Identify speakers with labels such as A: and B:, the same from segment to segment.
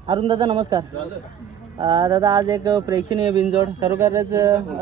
A: अरुण दादा नमस्कार. दादा आज एक प्रेक्षणीय बिनजोड खरोखरच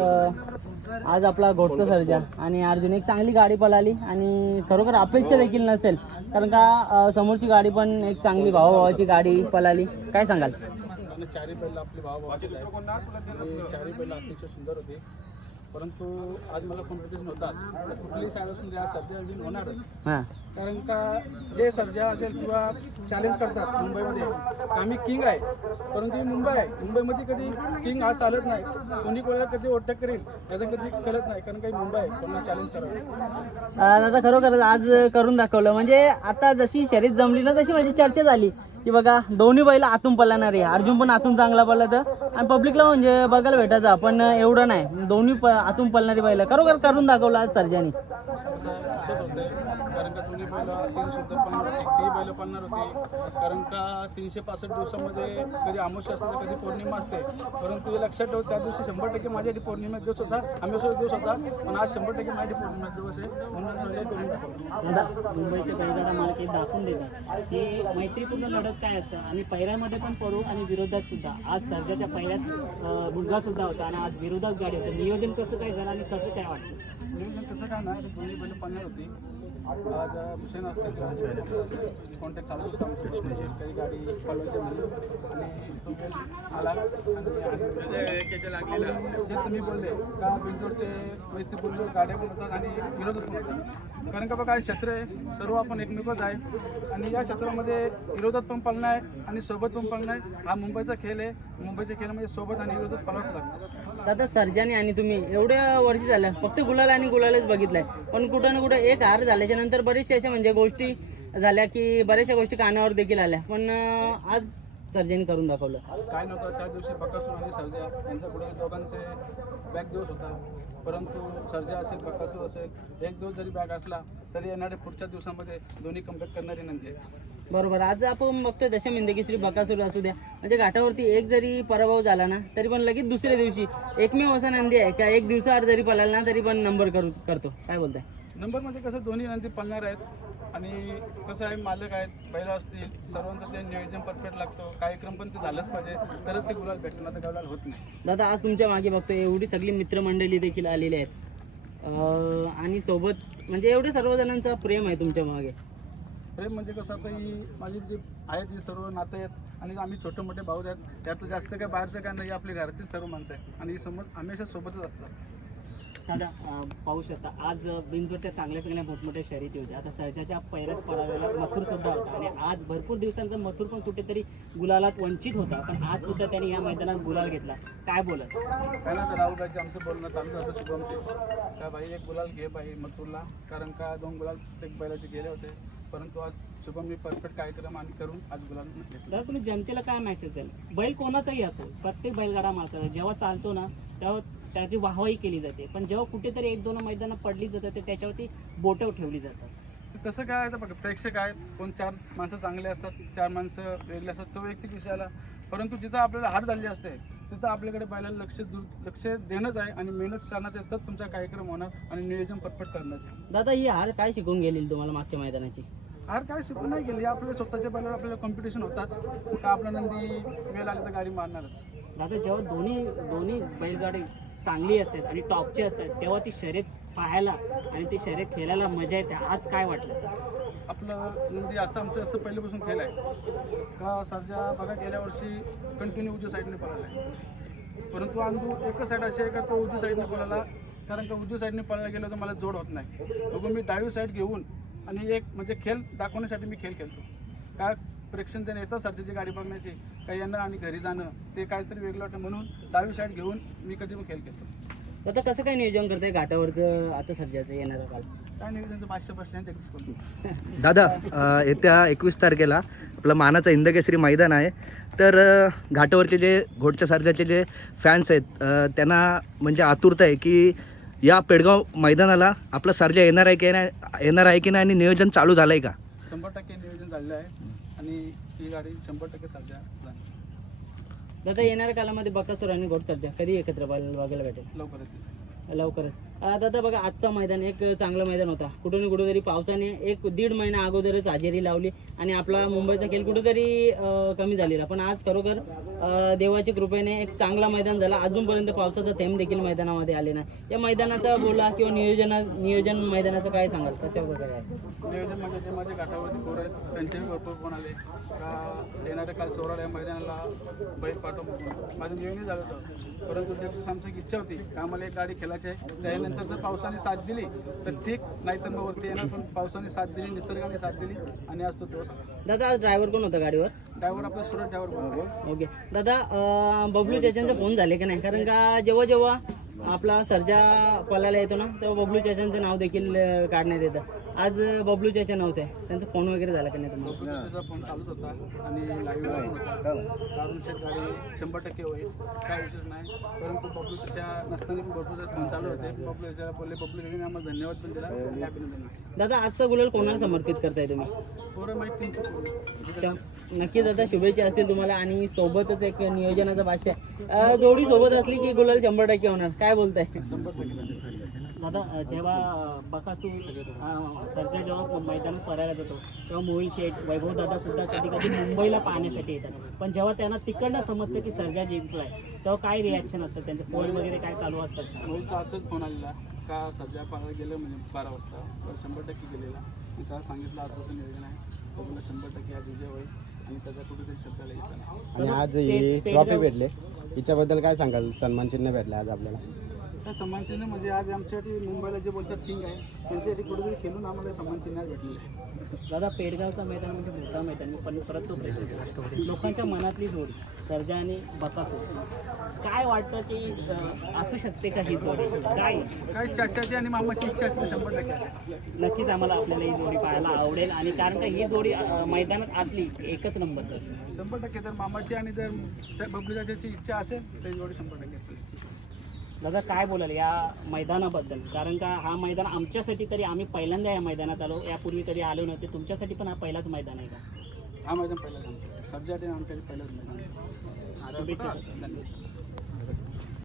A: आज आपला घोटचा सर्जा आणि अर्जुन एक चांगली गाडी पळाली आणि खरोखर अपेक्षा देखील नसेल कारण का समोरची गाडी पण एक चांगली भावाभावाची गाडी पळाली. काय सांगाल?
B: चारी बैल आपले भावाभावाचे चारी बैल अतिशय सुंदर होते, परंतु आज मला कॉम्पिटिशन होता कुठलीही साईड असून आज सर्जा विन होणारच.
A: हां,
B: कारण का जे सर्जा असेल किंवा चॅलेंज करतात मुंबईमध्ये आम्ही किंग आहे, परंतु ही मुंबई आहे. मुंबईमध्ये कधी किंग आज चालत नाही, कोणी कोणाला कधी ओटक करेल याचं कधी कळत नाही, कारण काही मुंबई आहे कोणाला चॅलेंज करावं.
A: दादा खरोखर आज करून दाखवलं. म्हणजे आता जशी शर्यत जमली ना तशी म्हणजे चर्चा झाली की बघा दोन्ही बैल आतून पळणार आहे. अर्जुन पण आतून चांगला पळला तर आणि पब्लिकला म्हणजे बघायला भेटायचं, पण एवढं नाही. दोन्ही आतून पळणारी बैल खरोखर करून दाखवलं आज सर्जानी.
B: विशेष होते कारण का दोन्ही बैल 3 पळणार होते, ती बैल पळणार होती. कारण का 365 दिवसामध्ये कधी अमावस्या असते तर कधी पौर्णिमा असते, परंतु हे लक्षात ठेव त्या दिवशी 100% माझ्यासाठी पौर्णिमा दिवस होता, अमावस्या दिवस होता, पण आज 100% माझी पौर्णिमा दिवस आहे म्हणून म्हणजे करून दाखवलं.
C: मुंबईचे बैलगाडा मालक दाखवून देतात की मैत्रीपूर्ण लढत काय असतं आणि पहिऱ्यामध्ये पण पडू आणि विरोधात सुद्धा. आज सर्जाच्या पहिऱ्यात मुलगा सुद्धा होता आणि आज विरोधात गाडी होती. नियोजन कसं काय झालं आणि कसं काय वाटतं?
B: नियोजन कसं काय ना, दोन्ही बैल पळणार होती. आज हुसेन असते कॉन्टॅक्ट चालू होता आमच्या काही गाडी पळवायची म्हणून आणि तो बैल आला आणि लागलेला जे तुम्ही बोलले का बिंजोडचे मैत्रीपूर्ण गाड्या पण होतात आणि विरोधात पण होतात. कारण का बघा क्षेत्र आहे, सर्व आपण एकमेकच आहे आणि या क्षेत्रामध्ये विरोधात पण पळणं आहे आणि सोबत पण पळणं आहे. हा मुंबईचा खेळ आहे. मुंबईच्या खेळामध्ये सोबत आणि विरोधात पळावंच लागतं.
A: दादा सर्जानी आणि तुम्ही एवढ्या वर्षी झालं फक्त गुलाल आणि गुलालच बघितलंय, पण कुठं ना कुठं एक हार झाल्याच्या नंतर बरेचशा अशा म्हणजे गोष्टी झाल्या की बऱ्याचशा गोष्टी कानावर देखील आल्या, पण आज सर्जानी करून दाखवलं.
B: काय नव्हतं त्या दिवशी बकासूर आणि सर्जा यांच्या पुढे दोघांचे बॅक दिवस होता, परंतु सर्जा असेल बकासूर असेल एक दिवस जरी बॅग असला तरी येणाऱ्या पुढच्या दिवसामध्ये दोन्ही कम्प्लीट करणारी नंदी आहे.
A: बरोबर. आज आपण बघतोय दशमिंदे की श्री बकासूर असू द्या, म्हणजे घाटावरती एक जरी पराभव झाला ना तरी पण लगेच दुसऱ्या दिवशी एकमेव असा नंदी आहे का एक दिवसाआड जरी पळाला ना तरी पण नंबर करतो. काय बोलताय?
B: नंबरमध्ये कसं दोन्ही नंदी पळणार आहेत आणि कसं आहे मालक आहेत, बैलं असतील, सर्वांचं ते नियोजन परफेक्ट लागतो. कार्यक्रम पण ते झालंच पाहिजे तरच ते गुलाल भेटणार, तर गुलाल होत नाही.
A: दादा आज तुमच्या मागे बघतोय एवढी सगळी मित्रमंडळी देखील आलेली आहेत आणि सोबत म्हणजे एवढे सर्वजणांचा प्रेम आहे तुमच्या मागे.
B: प्रेम म्हणजे कसं आता ही माझी जी आहेत ही सर्व नाते आहेत आणि आम्ही छोटे मोठे भाऊ आहेत, त्यातलं जास्त काय बाहेरचं काय नाही, आपली घरातील सर्व माणसं आहेत आणि समोर हमेशा सोबतच असतात.
C: दादा पाहू शकता आज बिनजोडच्या चांगल्या मोठमोठ्या शर्यती होत्या. आता सर्जाच्या पैऱ्यात पडायला मथुर सुद्धा होता आणि आज भरपूर दिवसांचा मथुर पण कुठेतरी गुलालात वंचित होता, पण आज सुद्धा त्यांनी या मैदानात गुलाल घेतला. काय बोलत?
B: काय ना राहुलबाईचे आमचं बोलणं चालू असं शुभमचे का भाई एक गुलाल घे पाहिजे मथुरला, कारण का 2 गुलाल प्रत्येक बैलाचे गेले होते, परंतु आज शुभम मी परफेक्ट कार्यक्रम आणि करून आज गुलाल घेतला.
C: दादा तुम्ही जनतेला काय मेसेज द्याल? बैल कोणाचाही असो, प्रत्येक बैलगाडा मालकाला जेव्हा चालतो ना तेव्हा त्याची वाहवाही केली जाते, पण जेव्हा कुठेतरी 1-2 मैदानं पडली जातात तर त्याच्यावरती बोटं ठेवली जातात.
B: कसं काय आहे तर बघा, प्रेक्षक आहेत, कोण 4 माणसं चांगले असतात, 4 माणसं वेगळे असतात, तो वैयक्तिक विषयाला, परंतु जिथं आपल्याला हार झाली असते तिथं आपल्याकडे बैलाला लक्ष देणंच आहे आणि मेहनत करण्याचं तर तुमचा कार्यक्रम होणार आणि नियोजन परफेक्ट करण्याचं.
A: दादा ही हार काय शिकवून गेली तुम्हाला मागच्या मैदानाची?
B: हार काय शिकून नाही गेली, आपल्या स्वतःच्या बैलावर आपल्याला कॉम्पिटिशन होताच का आपला नंदी वेळ आली तर गाडी मारणारच.
C: दादा जेव्हा दोन्ही बैलगाडी चांगली असतात आणि टॉपची असतात तेव्हा ती शर्यत पाहायला आणि ती शर्यत खेळायला मजा येते. आज काय वाटलं?
B: आपलं नंदी असं आमचं असं पहिल्यापासून खेळ आहे का सर्जा बघा गेल्या वर्षी कंटिन्यू उजव्या साईडने पळाला आहे, परंतु अनुभव एकच साईड अशी आहे का तो उजव्या साईडने पळाला, कारण का उजव्या साईडने पळायला गेलो तर मला जोड होत नाही, बघून मी डावी साईड घेऊन आणि एक म्हणजे खेळ दाखवण्यासाठी मी खेळ खेळतो. का प्रेक्षण त्याने येतं सर्जाची गाडी बघण्याची, काही येणं आणि घरी जाणं ते काहीतरी वेगळं वाटतं, म्हणून डावी साईड घेऊन मी कधी पण खेळ खेळतो.
A: आता कसं काय नियोजन करताय घाटावरचं आता सर्जाचं येणारं काल?
B: काय नियोजन 500 बसल्याने तेच करतो.
D: दादा येत्या 21 तारखेला आपलं मानाचं हिंदकेसरी मैदान आहे, तर घाटावरचे जे घोटच्या सर्जाचे जे फॅन्स आहेत त्यांना म्हणजे आतुरता आहे की या पेडगाव मैदानाला आपला सर्जा येणार आहे की नाही आणि नियोजन चालू झालं आहे का?
B: 100% नियोजन झालेलं आहे आणि ही गाडी 100% सर्जा जाणार.
A: दादा येणाऱ्या कालामध्ये बकासूर आणि घोट सर्जा कधी एकत्र बघायला भेटेल?
B: लवकरच.
A: लवकरच. दादा बघा आजचा मैदान एक चांगलं मैदान होता. कुठून कुठेतरी पावसाने 1-1.5 महिना अगोदरच हजेरी लावली आणि आपला मुंबईचा खेळ कुठेतरी कमी झालेला. पण आज खरोखर देवाच्या कृपेने एक चांगला मैदान झाला. अजूनपर्यंत पावसाचा थेंब देखील मैदानामध्ये आले नाही. या मैदानाचा बोला किंवा नियोजन मैदानाचं काय सांगाल, कशा प्रकारे आहे
B: नियोजन म्हणजे जे माझे घाटावरती पोर आहेत त्यांचेही भरपूर फोन आले का येणाऱ्या काल चोराड या मैदानाला बैल पाठवून माझं नियोजन झालं होतं. परंतु त्याची आमची एक इच्छा होती का आम्हाला एक गाडी खेळायची आहे. त्यानंतर जर पावसाने साथ दिली तर ठीक, नाहीतर मग वरती येणार. पण पावसाने साथ दिली, निसर्गाने साथ दिली आणि आज तो दिवस आला.
A: दादा? आज ड्रायव्हर कोण होता गाडीवर?
B: ड्रायव्हर आपला सुरत ड्रायव्हर बनतो.
A: ओके दादा, बबलू चाचांचा फोन झाले का नाही? कारण का जेव्हा जेव्हा आपला सर्जा पळायला येतो ना तेव्हा बबलू चाचांचं नाव देखील काढण्यात येतं. आज बबलू चाचा नव्हते, त्यांचा फोन वगैरे झाला का नाही तुम्हाला?
B: त्याचा फोन चालूच होता आणि लाईव्ह होता. कारण शेत गाडी 100% होईल, काय विशेष नाही. परंतु बबलू त्याच्या नसताना पण भरपूर फोन चालू होते. बबलू याच्याला बोलले, बबलू याने आम्हाला धन्यवाद पण दिला, अभिनंदन.
A: दादा आजचा गुलाल कोणाला समर्पित करताय तुम्ही?
B: पोरं माहिती
A: नक्कीच दादा, शुभेच्छा असतील तुम्हाला. आणि सोबतच एक नियोजनाचा भाष्य आहे. जोडी सोबत असली की गुलाल 100% होणार, काय बोलताय?
B: 100%.
C: दादा जेव्हा बकासूर सरजा जेव्हा मैदानात पळायला जातो तेव्हा मोहिल शेठ, वैभव दादा सुद्धा कधी कधी मुंबईला पाहण्यासाठी येतात. पण जेव्हा त्यांना तिकडनं समजतं की सर्जा जिंकलाय तेव्हा काय रिॲक्शन असतं त्यांचे? फोन वगैरे काय चालू असतात?
B: मोहितचा आताच फोन आलेला का सध्या पाहायला गेलं म्हणजे 12 वाजता, तर 100% गेलेला. मी त्याला सांगितलं असं नियोजन आहे, तो मला 100% आज विजय होईल आणि त्याचा कुठेतरी शब्दाला यायचा नाही.
E: आणि आज ही ट्रॉफी भेटले, हिच्याबद्दल काय सांगाल? सन्मान चिन्ह भेटलं आज आपल्याला.
B: त्या सन्मान चिन्ह म्हणजे आज आमच्यासाठी मुंबईला जे बोलतात किंग आहे त्यांच्यासाठी कुठेतरी खेळून आम्हाला सन्मान चिन्ह भेटलेलं आहे.
C: दादा पेडगावचा मैदान म्हणजे मोठा मैदान, मी पण परत तो प्रश्न केला. लोकांच्या मनातली जोडी सर्जा आणि बकासूर, काय वाटतं की असू शकते का ही जोडी? काय
B: चाच्याची आणि मामाची इच्छा असते 100% असेल.
C: नक्कीच आम्हाला आपल्याला ही जोडी पाहायला आवडेल. आणि कारण का ही जोडी मैदानात असली एकच नंबर तर
B: 100% जर मामाची आणि जर बबलू त्याची इच्छा असेल तर ही जोडी 100% असेल.
C: दादा काय बोलाल या मैदानाबद्दल? कारण का हा मैदान आमच्यासाठी तरी, आम्ही पहिल्यांदा या मैदानात आलो, यापूर्वी कधी आलो नव्हते. तुमच्यासाठी पण हा पहिलाच मैदान आहे का?
B: हा मैदान पहिलाच आमच्या सब्जेक्ट आमच्यासाठी पहिलाच मैदान.
C: शुभेच्छा.
B: धन्यवाद.